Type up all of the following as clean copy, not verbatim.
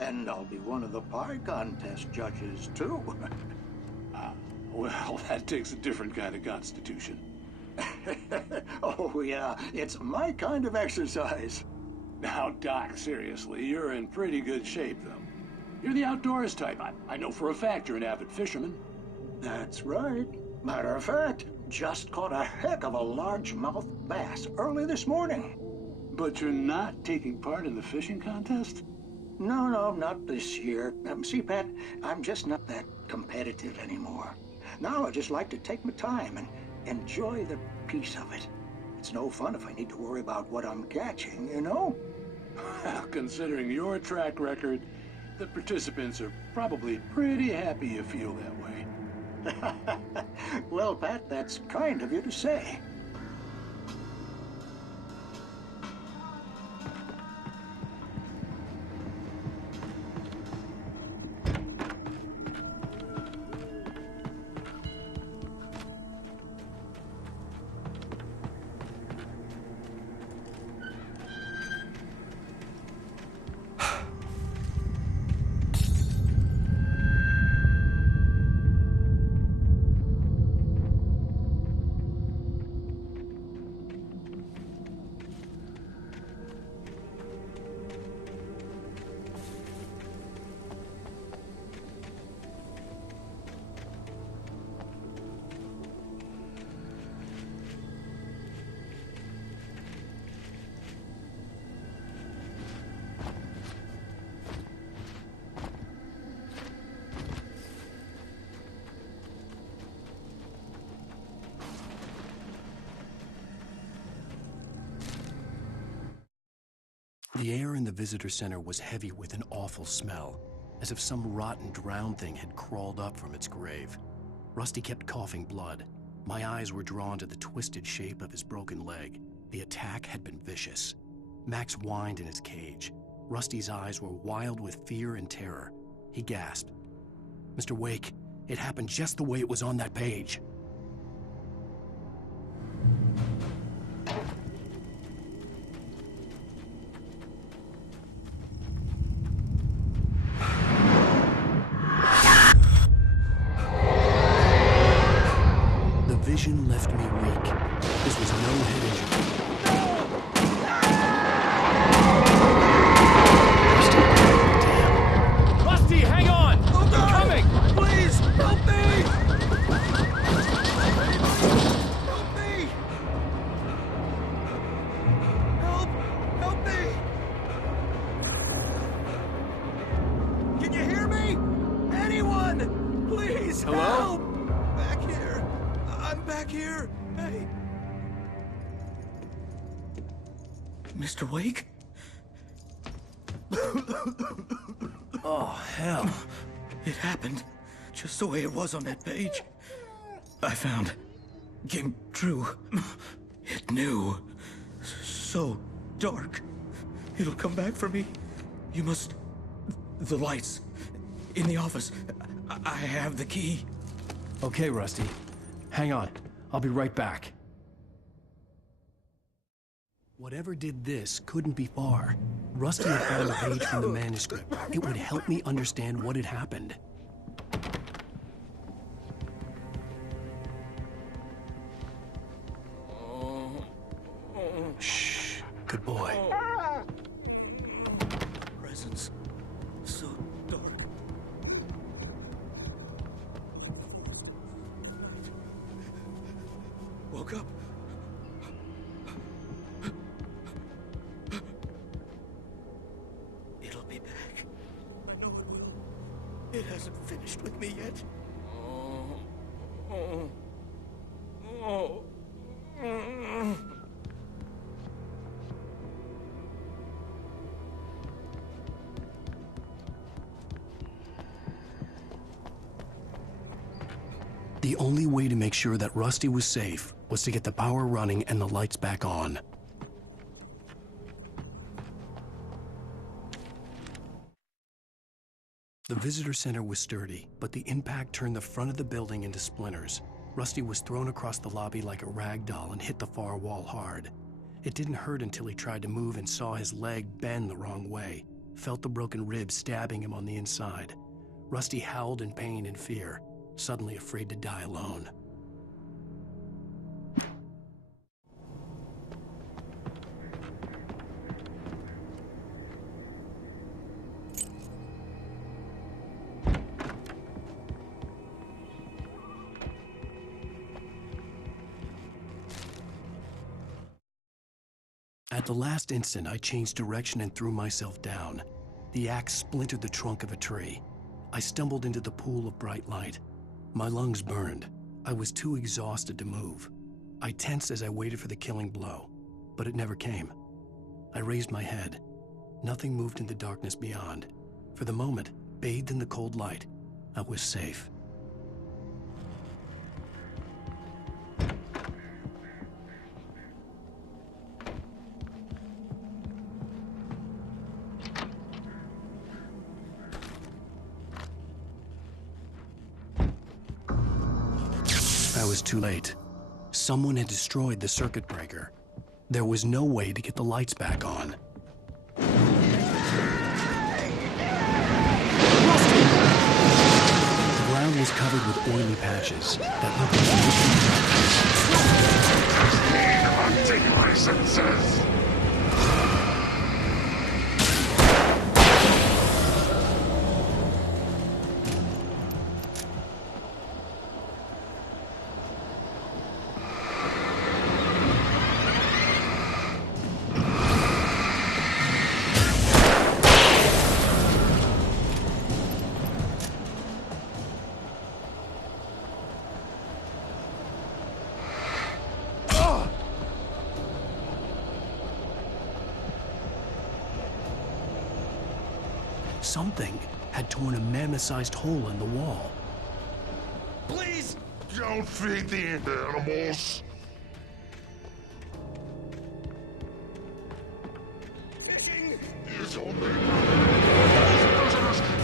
And I'll be one of the pie contest judges, too. Well, that takes a different kind of constitution. Oh, yeah, it's my kind of exercise. Now, Doc, seriously, you're in pretty good shape, though. You're the outdoors type. I know for a fact you're an avid fisherman. That's right. Matter of fact, just caught a heck of a largemouth bass early this morning. But you're not taking part in the fishing contest? No, not this year. See, Pat, I'm just not that competitive anymore. Now I just like to take my time and enjoy the peace of it. It's no fun if I need to worry about what I'm catching, you know? Well, considering your track record, the participants are probably pretty happy you feel that way. Well, Pat, that's kind of you to say. The air in the visitor center was heavy with an awful smell, as if some rotten drowned thing had crawled up from its grave. Rusty kept coughing blood. My eyes were drawn to the twisted shape of his broken leg. The attack had been vicious. Max whined in his cage. Rusty's eyes were wild with fear and terror. He gasped. "Mr. Wake, it happened just the way it was on that page." Vision left me weak. This was no head injury. Damn. Rusty, hang on! Oh, I'm God! coming! Please, help me! Help me! Help me! Can you hear me? Anyone? Please, Hello? help! Back here. I'm back here. Hey. Mr. Wake? Oh, hell. It happened just the way it was on that page. I found. Came true. It knew. So dark. It'll come back for me. You must... The lights. In the office. I have the key. Okay, Rusty. Hang on. I'll be right back. Whatever did this couldn't be far. Rusty had found a page from the manuscript. It would help me understand what had happened. Shh. Good boy. Presence. So dark. Woke up. It'll be back. I know it will. It hasn't finished with me yet. The only way to make sure that Rusty was safe was to get the power running and the lights back on. The visitor center was sturdy, but the impact turned the front of the building into splinters. Rusty was thrown across the lobby like a rag doll and hit the far wall hard. It didn't hurt until he tried to move and saw his leg bend the wrong way. felt the broken rib stabbing him on the inside. Rusty howled in pain and fear, suddenly afraid to die alone. At the last instant, I changed direction and threw myself down. The axe splintered the trunk of a tree. I stumbled into the pool of bright light. My lungs burned. I was too exhausted to move. I tensed as I waited for the killing blow, but it never came. I raised my head. Nothing moved in the darkness beyond. For the moment, bathed in the cold light, I was safe. I was too late. Someone had destroyed the circuit breaker. There was no way to get the lights back on. The ground was covered with oily patches that looked like hunting licenses. Something had torn a mammoth-sized hole in the wall. Please! Don't feed the animals. Fishing! It's only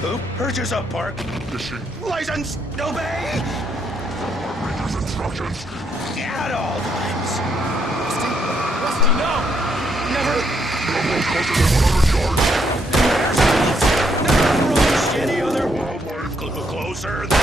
Who purchase a park? fishing. License! Obey! Reader's instructions. At all times! Rusty, no! Never! Animals closer than 100 yards. There's never approached any other Wildlife closer than...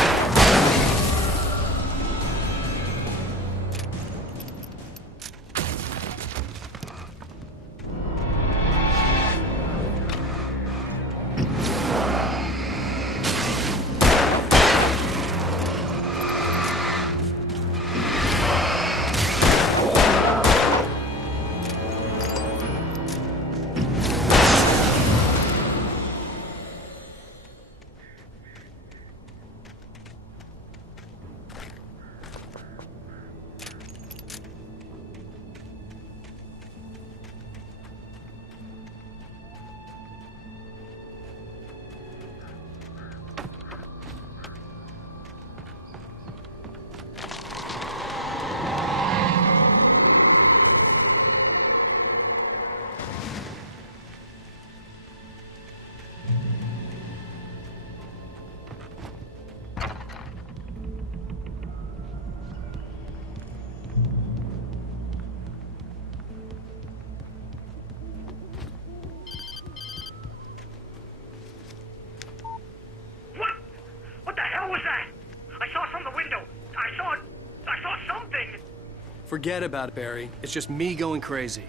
Forget about it, Barry. It's just me going crazy.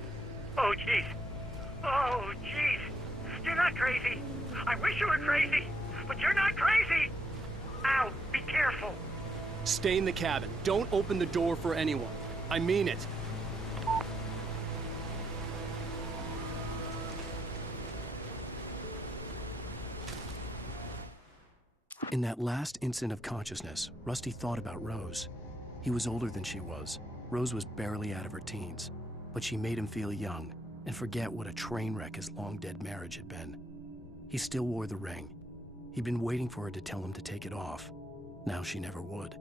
Oh, jeez. Oh, jeez. You're not crazy. I wish you were crazy, but you're not crazy. Ow, be careful. Stay in the cabin. Don't open the door for anyone. I mean it. In that last instant of consciousness, Rusty thought about Rose. He was older than she was. Rose was barely out of her teens, but she made him feel young and forget what a train wreck his long-dead marriage had been. He still wore the ring. He'd been waiting for her to tell him to take it off. Now she never would.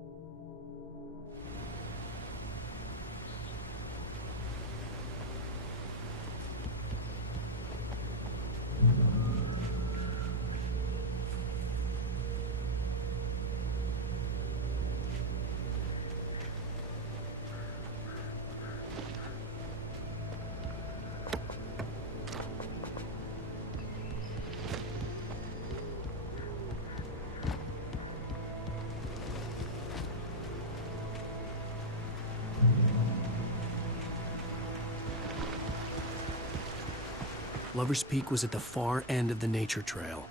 Lover's Peak was at the far end of the nature trail.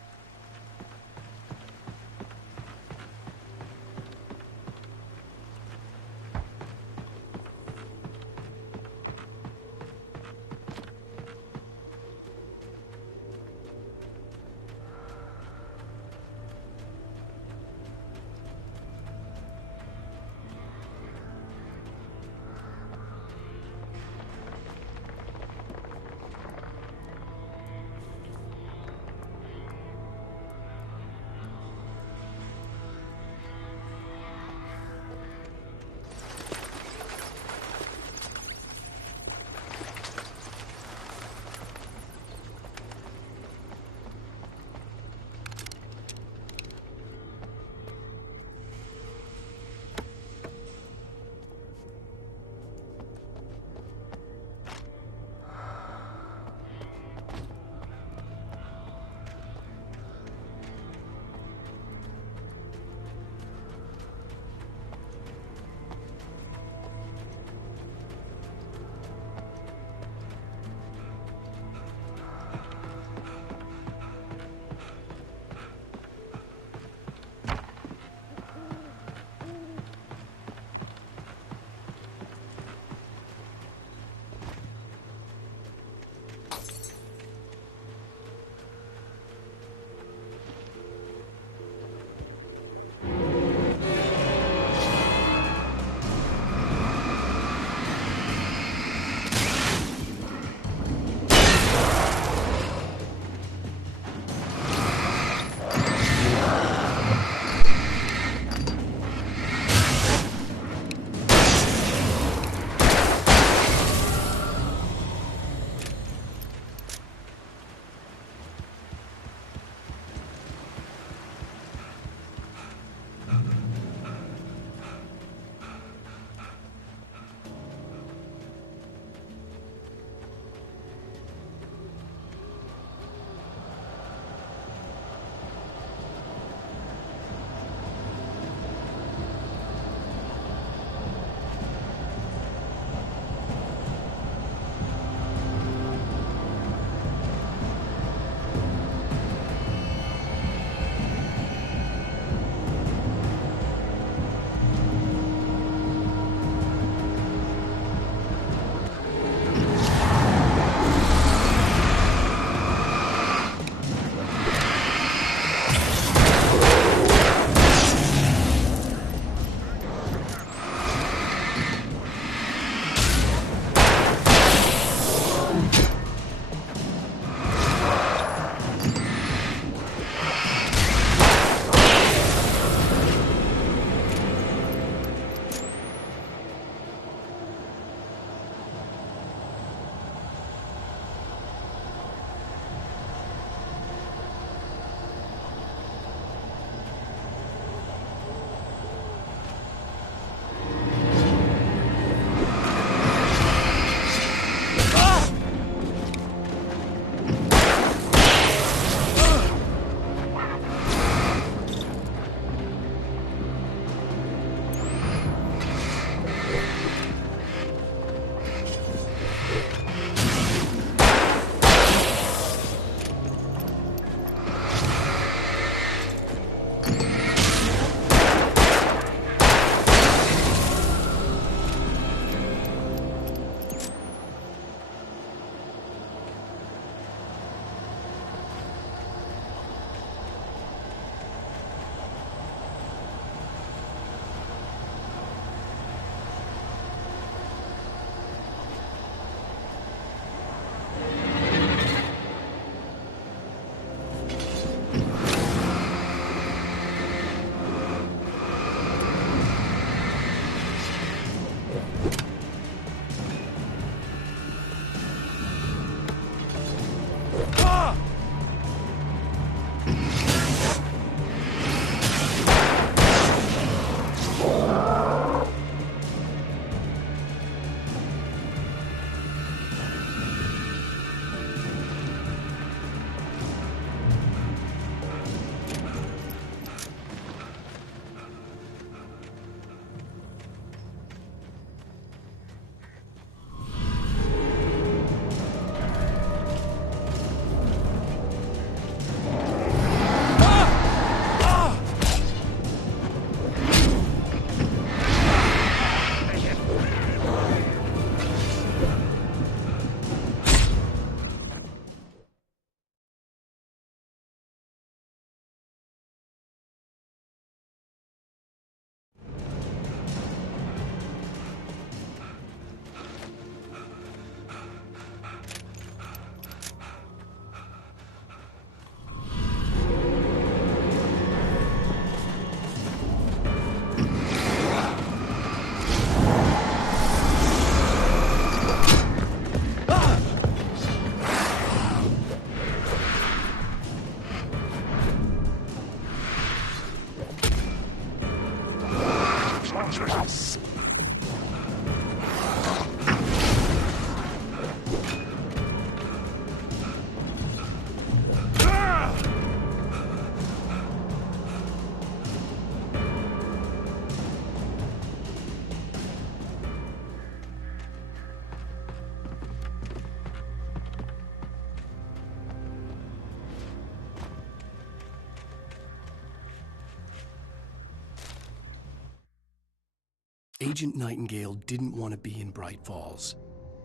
Agent Nightingale didn't want to be in Braight-Fall's.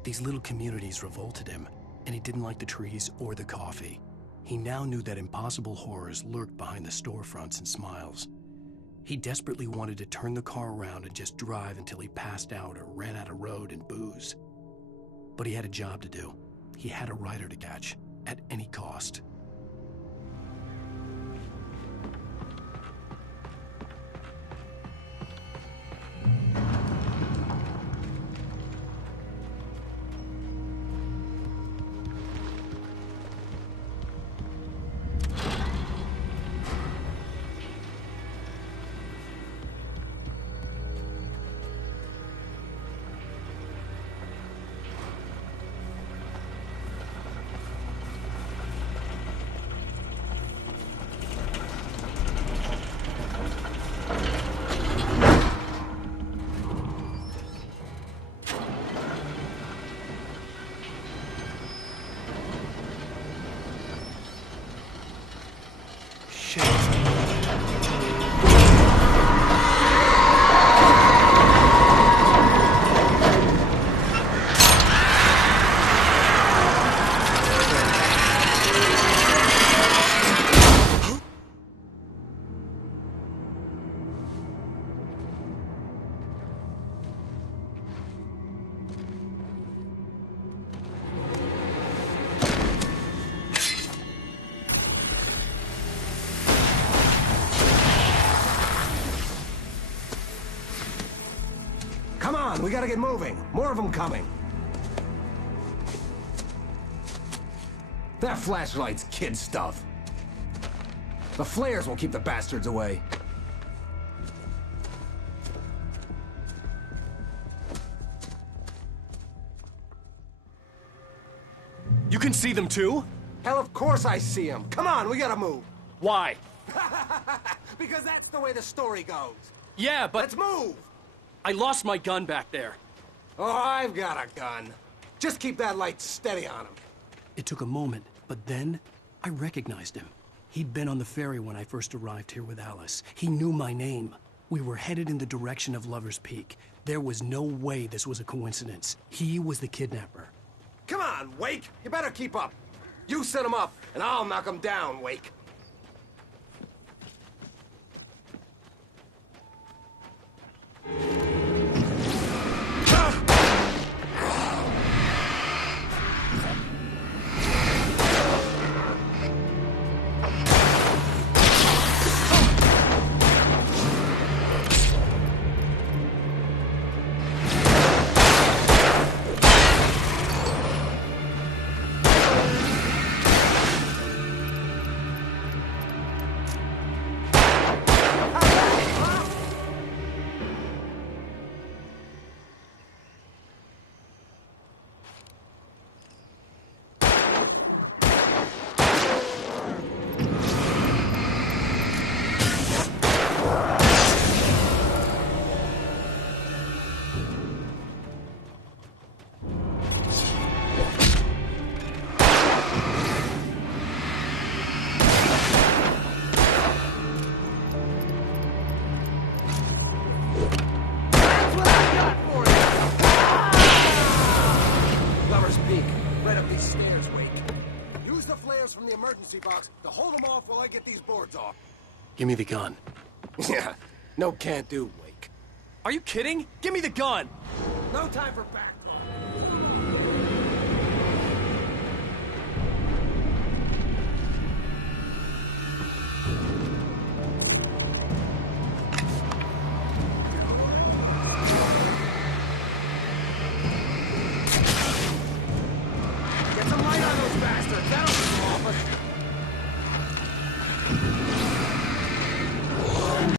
These little communities revolted him, and he didn't like the trees or the coffee. He now knew that impossible horrors lurked behind the storefronts and smiles. He desperately wanted to turn the car around and just drive until he passed out or ran out of road and booze. But he had a job to do. He had a rider to catch, at any cost. We gotta get moving. More of them coming. That flashlight's kid stuff. The flares will keep the bastards away. You can see them too? Hell, of course I see them. Come on, we gotta move. Why? Because that's the way the story goes. Yeah, but... Let's move! I lost my gun back there. Oh, I've got a gun. Just keep that light steady on him. It took a moment, but then I recognized him. He'd been on the ferry when I first arrived here with Alice. He knew my name. We were headed in the direction of Lover's Peak. There was no way this was a coincidence. He was the kidnapper. Come on, Wake! You better keep up. You set him up, and I'll knock him down, Wake. From the emergency box to hold them off while I get these boards off. Give me the gun. Yeah, no can't do, Wake. Are you kidding? Give me the gun! No time for back.